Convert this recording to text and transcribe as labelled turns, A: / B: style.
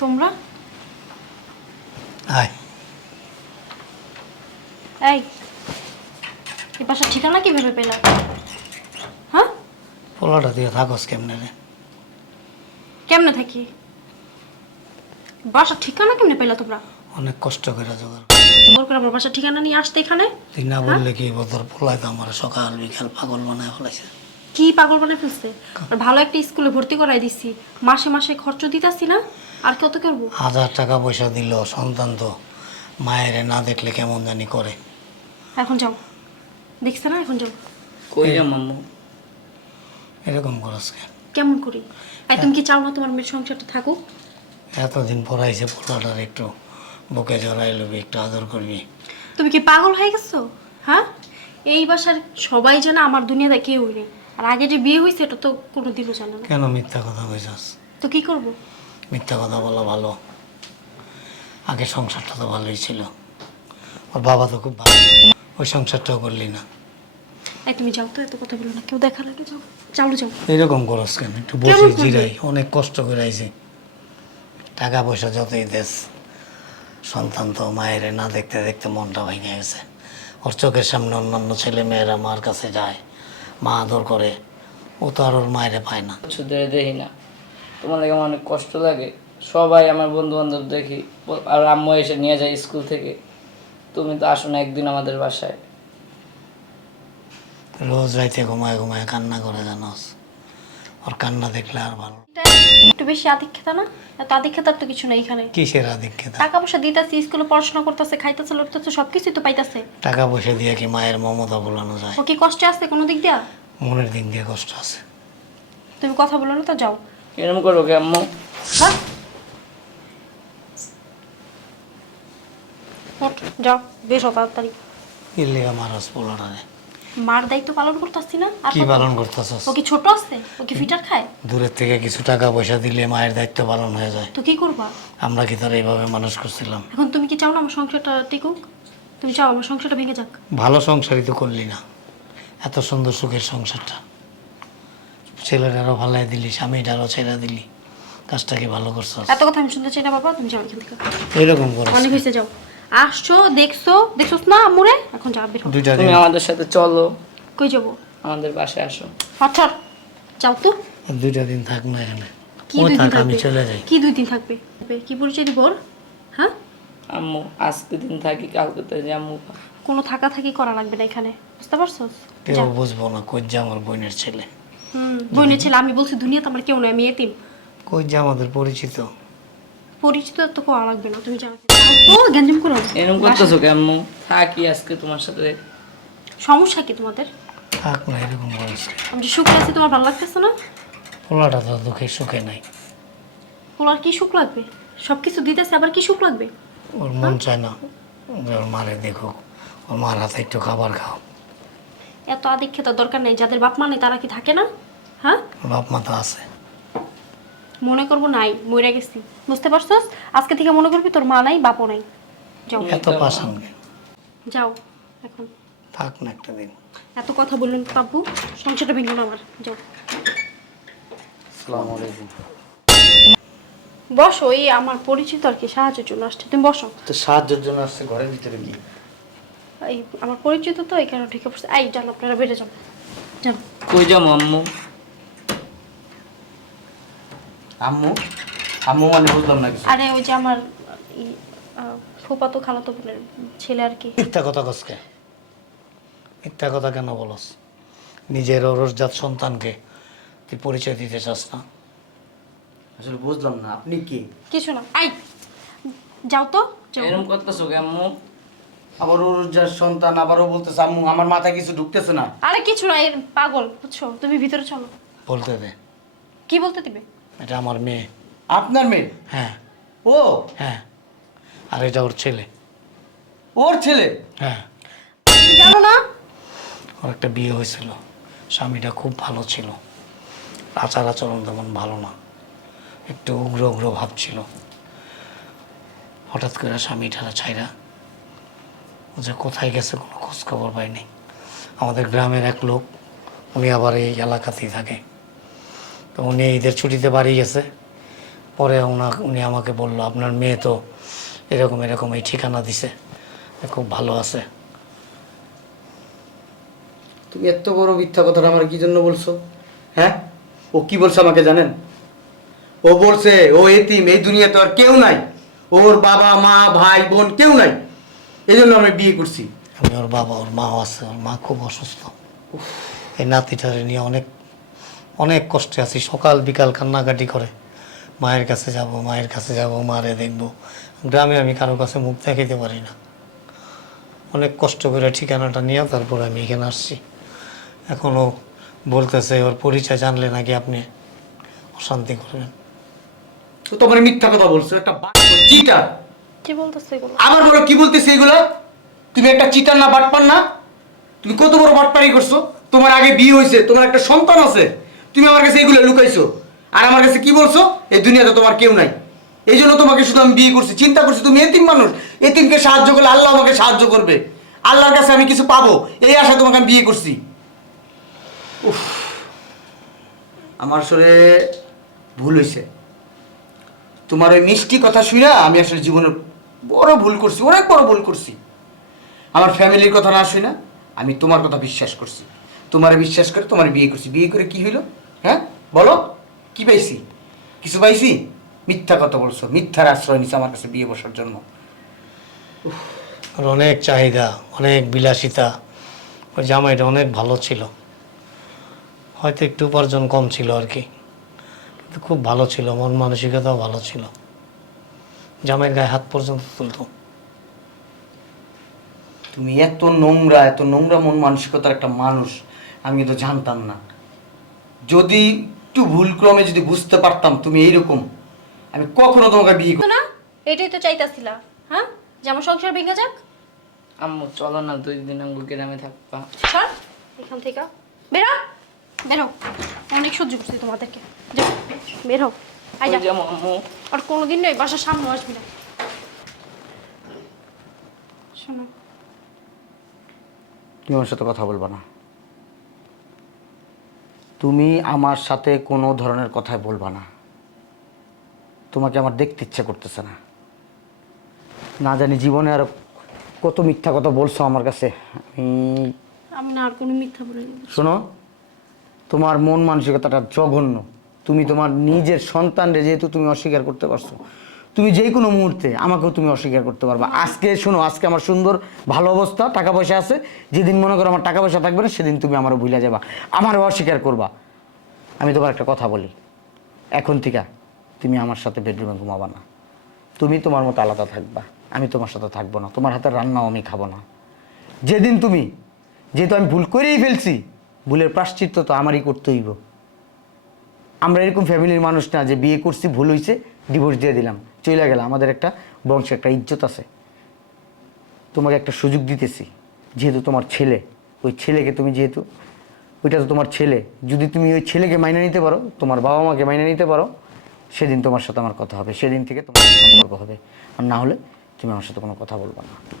A: তোমরা?
B: আয়।
A: এই এই বাসার ঠিকানা কীভাবে পেলাম হ্যাঁ?
B: পোলাটা দিয়ে থাকস কেমনে রে?
A: কেমনে থাকি? বাসার ঠিকানা কেমনে পেলা তোমরা?
B: অনেক কষ্ট করে জোগাড়।
A: জোর করে আমার বাসার ঠিকানা নিয়ে আসতে এখানে?
B: তুই না বললে কি বদর পোলাই তো আমার সকাল বিকাল পাগল বানায় ফেলাইছে।
A: কি পাগল বানায় ফেলছে? আর ভালো একটা স্কুলে ভর্তি করাই দিছি। মাসে মাসে খরচ দিতাছি না? আর কত করব?
B: হাজার টাকা পয়সা দিল সন্তান তো। মায়েরে না দেখলে কেমন জানি করে।
A: এখন যাও। দেখছে না? এখন যাও।
C: কই যাম আম্মু
B: এরকম করস কেন?
A: কেমন করি? এই তুমি কি চাও না তোমার মেয়ের সংসারটা থাকুক?
B: এতদিন পড়াইছে পোলাটার একটু বুকে জড়াই লবি একটু আদর করবি।
A: তুমি কি পাগল হয়ে গেছো? হ্যাঁ? এই বাসার সবাই জানে আমার দুনিয়াতে কেউ নেই। আর আগে যে বিয়ে হয়েছে এটা তো কোনো দিনও জানে না।
B: কেন মিথ্যা কথা কইছাস?
A: তো কি করব?
B: মিথ্যা কথা বলা ভালো। আগে সংসারটা তো ভালোই ছিল। ওর বাবা তো খুব ভালো। ওই সংসারটাও করলি না।
A: এই তুমি যাও তো এত কথা বলো না। কেউ দেখা লাগে যাও। চালু যাও।
B: এরকম করস কেন? একটু বসে জিরাই। অনেক কষ্ট করে আইছি। টাকা পয়সা যতই দেশ সন্তান তো মায়ের না দেখতে দেখতে মনটা ভেঙে গেছে। ওর চোখের সামনে অন্যান্য ছেলে মেয়েরা মার কাছে যায়। মা আদর করে ও তো আর ওর মায়েরে পায় না।
C: কিছু ধরে দেখি না। তোমার লাগে আমার অনেক কষ্ট লাগে। সবাই আমার বন্ধু বান্ধব দেখি আর আম্মু এসে নিয়ে যায় স্কুল থেকে। তুমি তো আসো না একদিন আমাদের বাসায়।
B: রোজ রাইতে ঘুমায় ঘুমায় কান্না করে জানোস। ওর কান্না দেখলে আর ভালো
A: একটু বেশি আদিক্ষেতা না? এত আদিক্ষেতার তো কিছু নেই এখানে।
B: কিসের আধিক্যতা?
A: টাকা পয়সা দিতেছে স্কুলে পড়াশোনা করতেছে খাইতেছে লড়তেছে সব কিছুই তো পাইতেছে।
B: টাকা পয়সা দিয়ে কি মায়ের মমতা ভোলানো যায়?
A: ও কি কষ্টে আছে কোনো দিক দিয়া?
B: মনের দিন দিয়ে কষ্ট আছে।
A: তুমি কথা বলো না তো যাও।
C: এরকম করো কি আম্মু?
A: হ্যাঁ? যাও বেশ তাড়াতাড়ি।
B: এর লেগে মারাস পোলাটারে
A: মার দায়িত্ব পালন করতেছি না? আর
B: কি
A: কত?
B: পালন করতেছস?
A: ও কি ছোট আছে? ও কি ফিটার খায়?
B: দূরের থেকে কিছু টাকা পয়সা দিলে মায়ের দায়িত্ব পালন হয়ে যায়।
A: তো কি করবা?
B: আমরা কি তার এইভাবে মানুষ করছিলাম?
A: এখন তুমি কি চাও না আমার সংসারটা টিকুক? তুমি চাও আমার সংসারটা ভেঙে যাক?
B: ভালো সংসারই তো করলি না। এত সুন্দর সুখের সংসারটা। ছেলেটারও ভালাই দিলি স্বামীটারও ছেড়ে দিলি। কাজটাকে ভালো করছস?
A: এত কথা আমি শুনতে চাই না বাবা তুমি যাও এখান থেকে।
B: এরকম করস
A: অনেক হয়েছে যাও। আসছো দেখছ দেখছোস না আমুরে এখন যা বের
B: দুইটা
C: তুমি
B: দিন।
C: আমাদের সাথে চলো।
A: কই যাব?
C: আমাদের বাসায় আসো।
A: আচ্ছা যাও তো।
B: দুইটা দিন থাক না এখানে।
A: কি
B: ও
A: দুই দিন
B: থাক আমি চলে যাই।
A: কি দুই দিন থাকবে? কি পরিচয় দিব ওর? হ্যাঁ?
C: আম্মু আজকে দিন থাকি কালকে তো যে আম্মু।
A: কোনো থাকা থাকি করা লাগবে না এখানে। বুঝতে পারছ
B: কেউ বুঝব না কই যে আমার বোনের ছেলে?
A: হুম বোনের ছেলে আমি বলছি দুনিয়াতে আমার কেউ নয় আমি এতিম।
B: কই যে আমাদের পরিচিত?
A: পরিচিত তো করা লাগবে না তুমি যাও। ও গ্যাঞ্জাম করো।
C: এরকম করতেছো কি থাকি আজকে তোমার সাথে
A: সমস্যা কি তোমাদের?
B: থাক না এরকম করিস
A: আমি যে সুখে আছি তোমার ভালো লাগতেছে না?
B: পোলাটা তো দুঃখে সুখে নাই।
A: ওর আর কি সুখ লাগবে? সব কিছু দিতেছে আবার কি সুখ লাগবে?
B: ওর মন চায় না যে ওর মারে ওর মার হাতে একটু খাবার খাও।
A: এত আদিক্ষেতার দরকার নেই যাদের বাপ মা নেই তারা কি থাকে না? হ্যাঁ?
B: ওর বাপ মা তো আছে।
A: মনে করব নাই মরে গেছি। বুঝতে পারছস? আজকে থেকে মনে করবি তোর মা নাই বাপও নাই। যাও।
B: এত পাশান
A: যাও এখন।
B: থাক না একটা দিন।
A: এত কথা বললেন পাব্বু সংসারটা ভেঙে না আমার। যাও।
B: আসসালামু আলাইকুম।
A: বসো এই আমার পরিচিত আর কি সাহায্যের জন্য আসছে। তুমি বসো।
B: তো সাহায্যের জন্য আসছে ঘরের ভিতরে কি
A: এই আমার পরিচিত তো এই কারণে ঢুকে পড়ছে। এই জান আপনারা বেড়ে যান। যান।
C: কই যাব আম্মু?
D: আম্মু? আম্মু মানে বুঝলাম না কিছু।
A: আরে ওই যে আমার ফুফাতো খালাতো বোনের ছেলে আর কি।
B: মিথ্যা কথা কসকে মিথ্যা কথা কেন বলস? নিজের অরসজাত সন্তানকে তুই পরিচয় দিতে চাস না।
D: আসলে বুঝলাম না আপনি কি?
A: কিছু না আই! যাও তো যাও।
C: এরকম করতেছো কি আম্মু?
D: আবার ওর যার সন্তান আবারও বলতেছে আম্মু আমার মাথায় কিছু ঢুকতেছে না।
A: আরে কিছু না এর পাগল বুঝছ? তুমি ভিতরে চলো।
B: বলতে দে।
A: কি বলতে দিবে?
B: এটা আমার মেয়ে।
D: আপনার মেয়ে?
B: হ্যাঁ।
D: ও?
B: হ্যাঁ। আর এটা ওর ছেলে।
D: ওর ছেলে?
B: হ্যাঁ।
A: জানো না?
B: ওর একটা বিয়ে হয়েছিল। স্বামীটা খুব ভালো ছিল। আচার আচরণ তেমন ভালো না। একটু উগ্র উগ্র ভাব ছিল। হঠাৎ করে স্বামীটা ছাইরা ও যে কোথায় গেছে কোনো খোঁজ খবর পাইনি আমাদের গ্রামের এক লোক উনি আবার এই এলাকাতেই থাকে। তো উনি ঈদের ছুটিতে বাড়ি গেছে। পরে ওনা উনি আমাকে বলল আপনার মেয়ে তো এরকম এরকম এই ঠিকানা দিছে খুব ভালো আছে।
D: তুমি এত বড় মিথ্যা কথাটা আমার কি জন্য বলছো? হ্যাঁ? ও কি বলছে আমাকে জানেন? ও বলছে ও এতিম এই দুনিয়াতে আর কেউ নাই। ওর বাবা মা ভাই বোন কেউ নাই। এই জন্য আমি বিয়ে করছি।
B: আমি ওর বাবা ওর মাও আছে ওর মা খুব অসুস্থ। এই নাতিটারে নিয়ে অনেক অনেক কষ্টে আছি। সকাল বিকাল কান্নাকাটি করে। মায়ের কাছে যাব মায়ের কাছে যাব মারে দেখব। গ্রামে আমি কারও কাছে মুখ দেখাইতে পারি না। অনেক কষ্ট করে ঠিকানাটা নিয়ে তারপর আমি এখানে আসছি। এখনও বলতেছে ওর পরিচয় জানলে নাকি আপনি অশান্তি করবেন।
D: তো তোমার মিথ্যা কথা বলছো একটা চিটার।
A: কি বলতেছে এগুলো?
D: আবার বলো কি বলতেছে এগুলো? তুমি একটা চিটার না বাটপার না? তুমি কত বড় বাটপারি করছ? তোমার আগে বিয়ে হয়েছে তোমার একটা সন্তান আছে। তুমি আমার কাছে এগুলো লুকাইছো। আর আমার কাছে কি বলছো? এই দুনিয়াতে তোমার কেউ নাই। এই জন্য তোমাকে শুধু আমি বিয়ে করছি। চিন্তা করছি তুমি এতিম মানুষ। এতিমকে সাহায্য করলে আল্লাহ আমাকে সাহায্য করবে। আল্লাহর কাছে আমি কিছু পাবো। এই আশা তোমাকে আমি বিয়ে করছি। উফ, আমার আসলে ভুল হয়েছে। তোমার ওই মিষ্টি কথা শুনে আমি আসলে জীবনে বড় ভুল করছি, অনেক বড় ভুল করছি। আমার ফ্যামিলির কথা না শুনে আমি তোমার কথা বিশ্বাস করছি। তোমার বিশ্বাস করে তোমার বিয়ে করছি। বিয়ে করে কি হইল? বলো কি পাইছি কিছু পাইছি? মিথ্যা কথা বলছো মিথ্যার আশ্রয় নিছে আমার কাছে বিয়ে বসার জন্য।
B: অনেক চাহিদা অনেক বিলাসিতা। ওই জামাইটা অনেক ভালো ছিল। হয়তো একটু উপার্জন কম ছিল আর কি। কিন্তু খুব ভালো ছিল মন মানসিকতাও ভালো ছিল। জামাইয়ের গায়ে হাত পর্যন্ত তুলতো।
D: তুমি এত নোংরা এত নোংরা মন মানসিকতার একটা মানুষ আমি তো জানতাম না। যদি একটু ভুল ক্রমে যদি বুঝতে পারতাম তুমি এইরকম আমি কখনো তোমাকে বিয়ে
A: তো না এটাই তো চাইতাছিলা হ্যাঁ? যে আমার সংসার ভেঙে যাক।
C: আম্মু চলো না দুই দিন আঙ্গু গ্রামে থাকবা।
A: সর এখান থেকে। বেরো বেরো। অনেক সহ্য করছি তোমাদেরকে। যাও বেরো। আই যা।
C: আম্মু।
A: আর কোনোদিন নয় বাসার সামনে আসবি না। শোনো।
D: তুমি আমার সাথে কথা বলবা না। তুমি আমার সাথে কোনো ধরনের কথাই বলবা না। তোমাকে আমার দেখতে ইচ্ছে করতেছে না। না জানি জীবনে আর কত মিথ্যা কথা বলছো আমার কাছে। আমি
A: আমি না আর কোনো মিথ্যা বলে নেব
D: শোনো তোমার মন মানসিকতাটা জঘন্য। তুমি তোমার নিজের সন্তানরে যেহেতু তুমি অস্বীকার করতে পারছ তুমি যে কোনো মুহূর্তে আমাকেও তুমি অস্বীকার করতে পারবা। আজকে শোনো, আজকে আমার সুন্দর, ভালো অবস্থা, টাকা পয়সা আছে, যেদিন মনে করো আমার টাকা পয়সা থাকবে না, সেদিন তুমি আমারও ভুলে যাবা। আমারও অস্বীকার করবা। আমি তোমার একটা কথা বলি। এখন থেকে তুমি আমার সাথে বেডরুমে ঘুমাবা না। তুমি তোমার মতো আলাদা থাকবা। আমি তোমার সাথে থাকব না। তোমার হাতের রান্নাও আমি খাব না। যেদিন তুমি, যেহেতু আমি ভুল করেই ফেলছি, ভুলের প্রাশ্চিত্য তো আমারই করতে হইব আমরা এরকম ফ্যামিলির মানুষ না যে বিয়ে করছি, ভুল হয়েছে ডিভোর্স দিয়ে দিলাম। চলে গেলাম। আমাদের একটা বংশে একটা ইজ্জত আছে। তোমাকে একটা সুযোগ দিতেছি, যেহেতু তোমার ছেলে। ওই ছেলেকে তুমি যেহেতু, ওইটা তো তোমার ছেলে। যদি তুমি ওই ছেলেকে মাইনে নিতে পারো, তোমার বাবা মাকে মাইনে নিতে পারো, সেদিন তোমার সাথে আমার কথা হবে। সেদিন থেকে তোমার সম্পর্ক হবে। আর না হলে তুমি আমার সাথে কোনো কথা বলব না।